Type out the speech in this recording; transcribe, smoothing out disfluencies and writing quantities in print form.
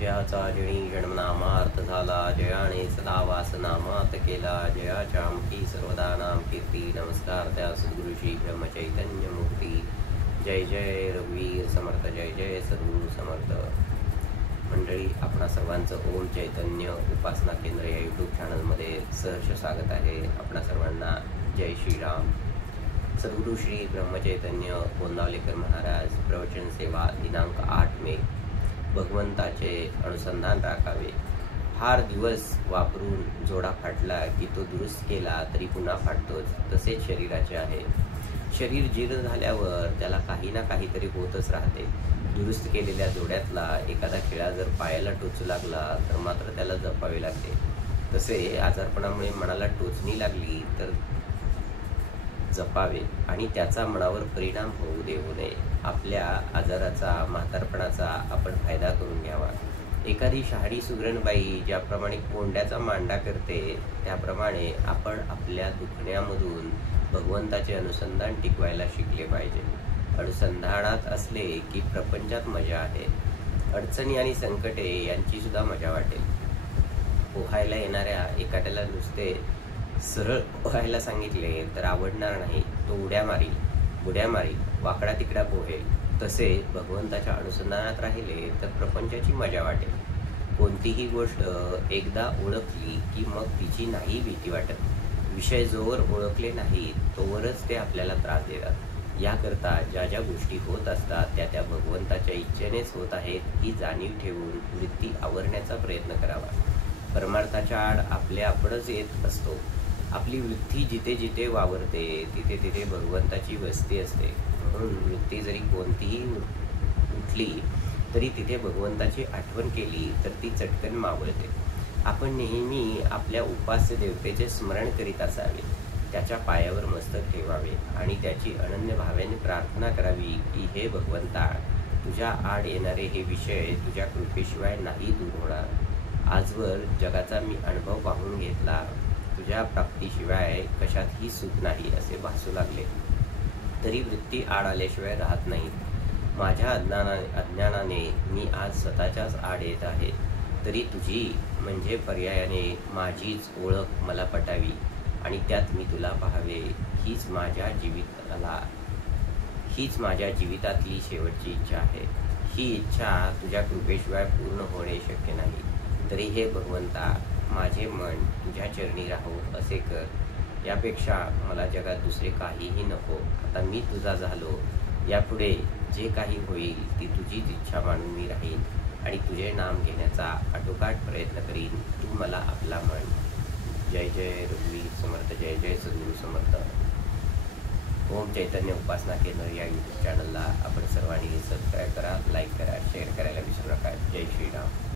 जयाचा जणी जन्मनामार्थ झाला, जयाने सदा वासनामात केला, जयाच्या मुखी सर्वदा नाम कीर्ती. नमस्कार त्या सद्गुरु श्री ब्रह्मचैतन्य मूर्ती. जय जय रघुवीर समर्थ, जय जय सद्गुरु समर्थ. मंडळी, आपणा सर्वांचं ओम चैतन्य उपासना केंद्र या यूट्यूब चॅनलमध्ये सहर्ष स्वागत आहे. आपणा सर्वांना जय श्रीराम. सद्गुरु श्री ब्रह्मचैतन्य गोंदावलेकर महाराज प्रवचन सेवा दिनांक 8 मे. भगवंताचे अनुसंधान राखावे. फार दिवस वापरून जोडा फाटला की तो दुरुस्त केला तरी पुन्हा फाटतोच. तसेच शरीराचे आहे. शरीर जीर्ण झाल्यावर त्याला काही ना काहीतरी होतच राहते. दुरुस्त केलेल्या जोड्यातला एखादा खिळा जर पायाला टोचू लागला तर मात्र त्याला जपावे लागते. तसे आजारपणामुळे मनाला टोचणी लागली तर जपावे आणि त्याचा मनावर परिणाम होऊ देऊ नये. आपल्या आजाराचा, म्हातारपणाचा आपण फायदा करून घ्यावा. एखादी शहाणी सुगरणबाई ज्याप्रमाणे कोंड्याचा मांडा करते त्याप्रमाणे आपण आपल्या दुखण्यामधून भगवंताचे अनुसंधान टिकवायला शिकले पाहिजे. अनुसंधानात असले की प्रपंचात मजा आहे. अडचणी आणि संकटे यांची सुद्धा मजा वाटेल. पोहायला येणाऱ्या एखाद्याला नुसते सरळ पोहायला सांगितले तर आवडणार नाही. तो उड्या मारील, बुड्या मारील, वाकडा तिकडा पोहेल. तसे भगवंताच्या अनुसंधानात राहिले तर प्रपंचाची मजा वाटेल. कोणतीही गोष्ट एकदा ओळखली की मग तिची नाही भीती वाटत. विषय जोवर ओळखले नाही तोवरच ते आपल्याला त्रास देतात. याकरता ज्या ज्या गोष्टी होत असतात त्या त्या भगवंताच्या इच्छेनेच होत आहेत ही जाणीव ठेवून वृत्ती आवरण्याचा प्रयत्न करावा. परमार्थाच्या आड आपले आपणच येत असतो. आपली वृत्ती जिथे जिथे वावरते तिथे तिथे भगवंताची वस्ती असते. म्हणून वृत्ती जरी कोणतीही उठली तरी तिथे भगवंताची आठवण केली तर ती चटकन मावळते. आपण नेहमी आपल्या उपास्य देवतेचे स्मरण करीत असावे. त्याच्या पायावर मस्तक ठेवावे आणि त्याची अनन्य भावाने प्रार्थना करावी की हे भगवंता, तुझ्या आड येणारे हे विषय तुझ्या कृपेशिवाय नाही दूर होणार. आजवर जगाचा मी अनुभव पाहून घेतला. तुझ्या प्राप्तीशिवाय कशातही सुख नाही असे भासू लागले. तरी वृत्ती आड आल्याशिवाय राहत नाही. माझ्या अज्ञानाने मी आज स्वतःच्याच आड येत आहे. तरी तुझी म्हणजे पर्यायाने माझीच ओळख मला पटावी आणि त्यात मी तुला पाहावे. हीच माझ्या जीवितातली शेवटची इच्छा आहे. ही इच्छा तुझ्या कृपेशिवाय पूर्ण होणे शक्य नाही. तरी हे भगवंता, माझे मन तुझ्या चरणी राहो असे कर. यापेक्षा मला जगात दुसरे काहीही नको. आता मी तुझा झालो. यापुढे जे काही होईल ती तुझीच इच्छा मानून मी राहीन आणि तुझे नाम घेण्याचा आटोकाट प्रयत्न करीन. तू मला आपला म्हण. जय जय रघुवीर समर्थ, जय जय सद्गुरु समर्थ. ओम चैतन्य उपासना केंद्र या यूट्यूब चॅनलला आपण सर्वांनी सबस्क्राईब करा, लाईक करा, शेअर